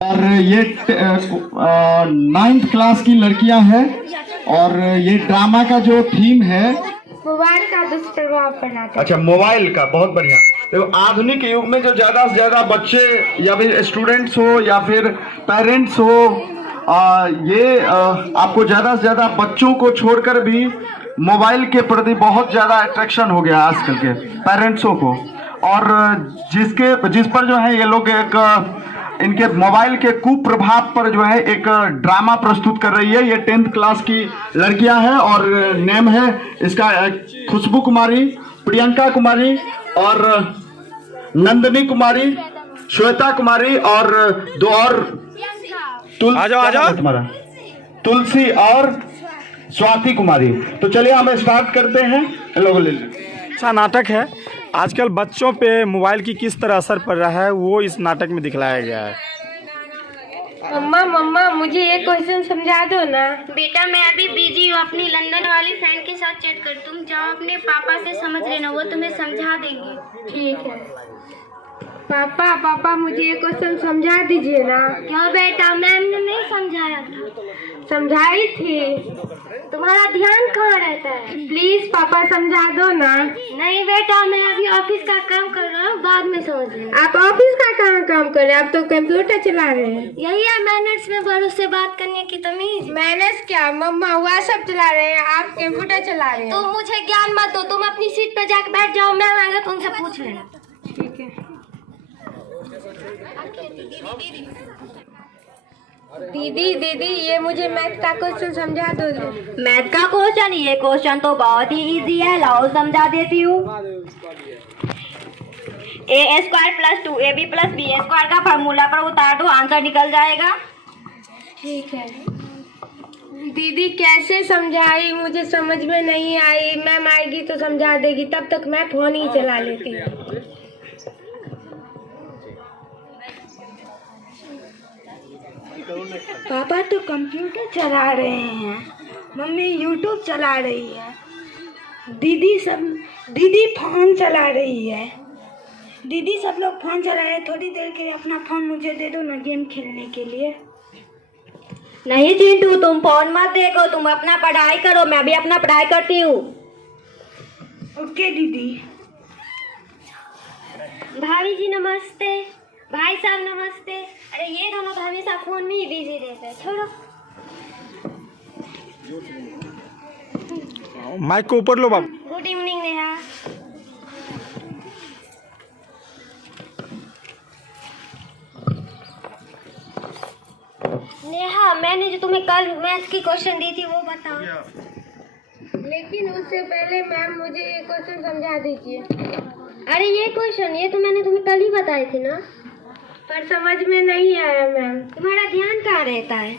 और ये 9th class की लड़कियां हैं और ये ड्रामा का जो थीम है मोबाइल का दुष्प्रभाव पड़ा था। अच्छा, मोबाइल का। बहुत बढ़िया। देखो, आधुनिक युग में जो ज्यादा से ज्यादा बच्चे या फिर स्टूडेंट्स हो या फिर पेरेंट्स हो, ये आपको ज्यादा से ज्यादा बच्चों को छोड़कर भी मोबाइल के प्रति बहुत ज्यादा अट्रैक्शन हो गया आजकल के पेरेंट्सों को। और जिस पर जो है ये लोग एक इनके मोबाइल के कुप्रभाव पर जो है एक ड्रामा प्रस्तुत कर रही है। ये 10th क्लास की लड़कियां हैं और नेम है इसका खुशबू कुमारी, प्रियंका कुमारी और नंदनी कुमारी, श्वेता कुमारी और दो और तुम्हारा तुलसी और स्वाति कुमारी। तो चलिए हम स्टार्ट करते हैं। लोग ले अच्छा नाटक है। आजकल बच्चों पे मोबाइल की किस तरह असर पड़ रहा है वो इस नाटक में दिखलाया गया है। मम्मा मुझे एक क्वेश्चन समझा दो ना। बेटा मैं अभी बिजी हूँ, अपनी लंदन वाली फ्रेंड के साथ चैट कर। तुम जाओ अपने पापा से समझ लेना, वो तुम्हें समझा देंगे। ठीक है। पापा मुझे एक क्वेश्चन समझा दीजिए ना। क्यों बेटा, मैम ने नहीं समझाया था? समझाई थी। तुम्हारा ध्यान कहाँ रहता है? प्लीज पापा समझा दो ना। नहीं बेटा, मैं अभी ऑफिस का काम कर रहा हूँ, बाद में समझ लेना। आप ऑफिस का काम कर रहे हैं? आप तो कंप्यूटर चला रहे हैं। यही है मैनर्स में बड़ों से बात करने की तमीज। मैनेज क्या मम्मा, वह सब चला रहे हैं, आप कंप्यूटर चला रहे हैं। तुम मुझे ज्ञान मत दो, तुम अपनी सीट पर जाकर बैठ जाओ, मैं आएगा तो उनसे पूछ लेना। ठीक है। दीदी ये मुझे मैथ का क्वेश्चन समझा दो। मैथ का क्वेश्चन? ये क्वेश्चन तो बहुत ही इजी है, लाओ समझा देती हूँ। a² + 2ab + b² का फार्मूला पर उतार दो, आंसर निकल जाएगा। ठीक है। दीदी कैसे समझाई, मुझे समझ में नहीं आई। मैम आएगी तो समझा देगी, तब तक मैं फोन ही चला लेती हूँ। पापा तो कंप्यूटर चला रहे हैं, मम्मी यूट्यूब चला रही है, दीदी फोन चला रही है। दीदी सब लोग फोन चला रहे हैं। थोड़ी देर के लिए अपना फोन मुझे दे दो ना, गेम खेलने के लिए। नहीं चिंटू, तुम फोन मत देखो, तुम अपना पढ़ाई करो, मैं भी अपना पढ़ाई करती हूँ। ओके दीदी। भाभी जी नमस्ते, भाई साहब नमस्ते। अरे ये दोनों तो हमेशा फोन में ही बिजी रहते हैं, छोड़ो। माइक को ऊपर लो बाबू। Good evening Neha. नेहा, मैंने जो तुम्हें कल मैथ्स की क्वेश्चन दी थी वो बताओ। लेकिन उससे पहले मैम मुझे ये क्वेश्चन समझा दीजिए। अरे ये क्वेश्चन ये तो मैंने तुम्हें कल ही बताए थे ना, पर समझ में नहीं आया मैम। तुम्हारा ध्यान कहाँ रहता है?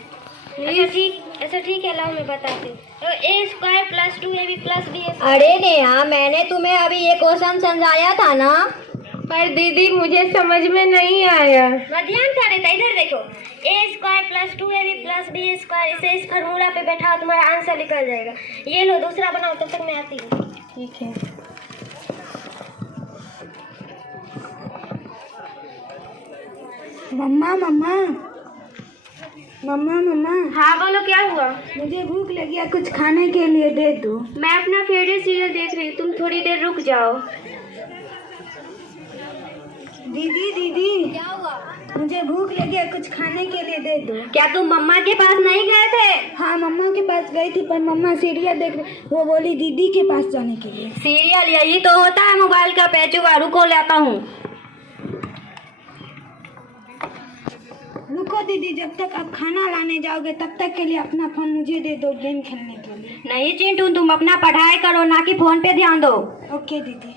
अच्छा ठीक है, लाओ मैं बताती हूँ। तो a² + 2ab + b। अरे नेहा, मैंने तुम्हें अभी ये क्वेश्चन समझाया था ना। पर दीदी मुझे समझ में नहीं आया। मैं ध्यान कहाँ रहता है? इधर देखो, a² + 2ab + b²। इसे इस फार्मूला पे बैठाओ, तुम्हारा आंसर निकल जाएगा। ये लो, दूसरा बनाओ, तब तक मैं आती हूँ। ठीक है। मम्मा हाँ बोलो, क्या हुआ? मुझे भूख लगी है, कुछ खाने के लिए दे दो। मैं अपना फेवरेट सीरियल देख रही हूँ, तुम थोड़ी देर रुक जाओ। दीदी क्या हुआ? मुझे भूख लगी है, कुछ खाने के लिए दे दो। क्या तुम मम्मा के पास नहीं गए थे? हाँ मम्मा के पास गई थी, पर मम्मा सीरियल देख रही, वो बोली दीदी के पास जाने के लिए। सीरियल यही तो होता है मोबाइल का पेचुआ। रुको, लाता हूँ। रुको दीदी, जब तक आप खाना लाने जाओगे तब तक के लिए अपना फोन मुझे दे दो, गेम खेलने के लिए। नहीं चिंटू, तुम अपना पढ़ाई करो, ना कि फोन पे ध्यान दो। ओके दीदी।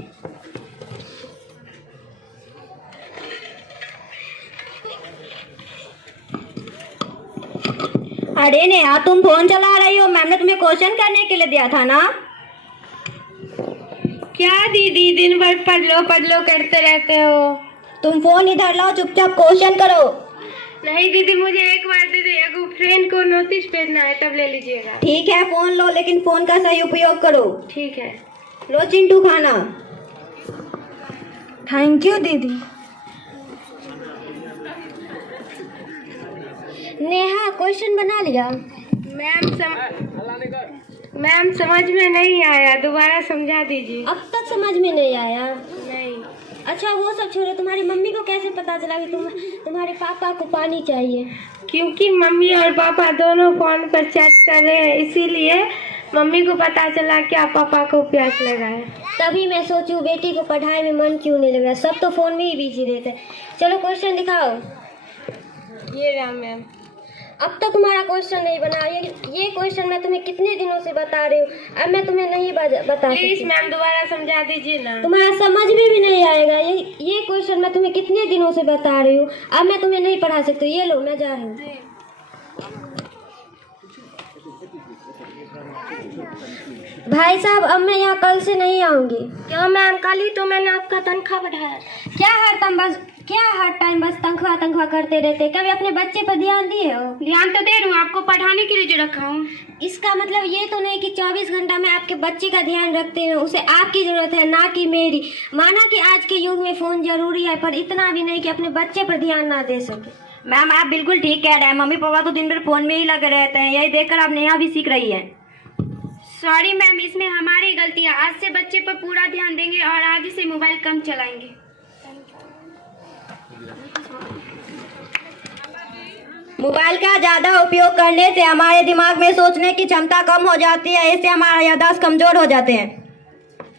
अरे नेहा, तुम फोन चला रही हो, मैम ने तुम्हें क्वेश्चन करने के लिए दिया था ना। क्या दीदी दिन भर पढ़ लो करते रहते हो? तुम फोन इधर लाओ, चुपचाप क्वेश्चन करो। नहीं दीदी, मुझे एक बार दे दो, फ्रेंड को नोटिस भेजना है, तब ले लीजिएगा। ठीक है, फोन लो, लेकिन फोन का सही उपयोग करो। ठीक है। लो चिंटू खाना। थैंक यू दीदी। नेहा क्वेश्चन बना लिया? मैम समझ में नहीं आया, दोबारा समझा दीजिए। अब तक समझ में नहीं आया? नहीं। अच्छा वो सब छोड़ो, तुम्हारी मम्मी को कैसे पता चला कि तुम्हारे पापा को पानी चाहिए? क्योंकि मम्मी और पापा दोनों फोन पर चैट कर रहे हैं, इसीलिए मम्मी को पता चला क्या पापा को प्यास लगा है। तभी मैं सोचूं बेटी को पढ़ाई में मन क्यों नहीं लग रहा, सब तो फोन में ही बिजी रहते हैं। चलो क्वेश्चन दिखाओ। ये रहा मैम। अब तक तुम्हारा क्वेश्चन नहीं बना। ये क्वेश्चन मैं तुम्हें कितने दिनों से बता रही हूँ, अब मैं तुम्हें नहीं बता प्लीज सकती। मैम दोबारा समझा दीजिए ना। तुम्हारा समझ में भी नहीं आएगा। ये क्वेश्चन मैं तुम्हें कितने दिनों से बता रही हूँ, अब मैं तुम्हें नहीं पढ़ा सकती। ये लो मैं जा रही हूँ। भाई साहब अब मैं यहाँ कल से नहीं आऊंगी। क्यों मैम? कल ही तो मैंने आपका तनख्वाह बढ़ाया। क्या हर टाइम बस तनख्वाह करते रहते, कभी अपने बच्चे पर ध्यान दिए हो? ध्यान तो दे रही हूँ, आपको पढ़ाने के लिए जो रखा हूँ। इसका मतलब ये तो नहीं कि 24 घंटा में आपके बच्चे का ध्यान रखते हैं, उसे आपकी जरूरत है ना कि मेरी। माना कि आज के युग में फोन जरूरी है, पर इतना भी नहीं कि अपने बच्चे पर ध्यान ना दे सके। मैम आप बिल्कुल ठीक कह रहे हैं, मम्मी पापा तो दिन भर फोन में ही लगे रहते हैं, यही देखकर अब नेहा भी सीख रही है। सॉरी मैम, इसमें हमारी गलती है। आज से बच्चे पर पूरा ध्यान देंगे और आज से मोबाइल कम चलाएंगे। मोबाइल का ज़्यादा उपयोग करने से हमारे दिमाग में सोचने की क्षमता कम हो जाती है, इससे हमारा याददाश्त कमज़ोर हो जाते हैं।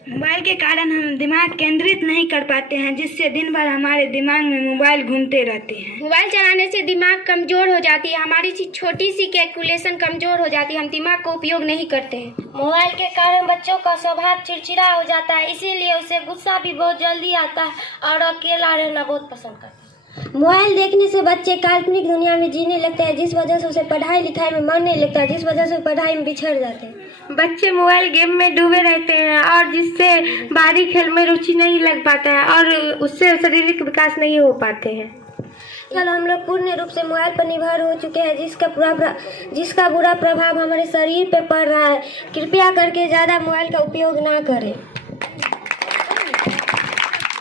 मोबाइल के कारण हम दिमाग केंद्रित नहीं कर पाते हैं, जिससे दिन भर हमारे दिमाग में मोबाइल घूमते रहते हैं। मोबाइल चलाने से दिमाग कमजोर हो जाती है, हमारी छोटी सी कैलकुलेशन कमजोर हो जाती है, हम दिमाग का उपयोग नहीं करते हैं। मोबाइल के कारण बच्चों का स्वभाव चिड़चिड़ा हो जाता है, इसीलिए उसे गुस्सा भी बहुत जल्दी आता है और अकेला रहना बहुत पसंद करता है। मोबाइल देखने से बच्चे काल्पनिक दुनिया में जीने लगते हैं, जिस वजह से उसे पढ़ाई लिखाई में मन नहीं लगता, जिस वजह से पढ़ाई में बिछड़ जाते हैं। बच्चे मोबाइल गेम में डूबे रहते हैं और जिससे बाहरी खेल में रुचि नहीं लग पाता है और उससे शारीरिक विकास नहीं हो पाते हैं। कल हम लोग पूर्ण रूप से मोबाइल पर निर्भर हो चुके हैं, जिसका बुरा प्रभाव हमारे शरीर पे पड़ रहा है। कृपया करके ज़्यादा मोबाइल का उपयोग ना करें।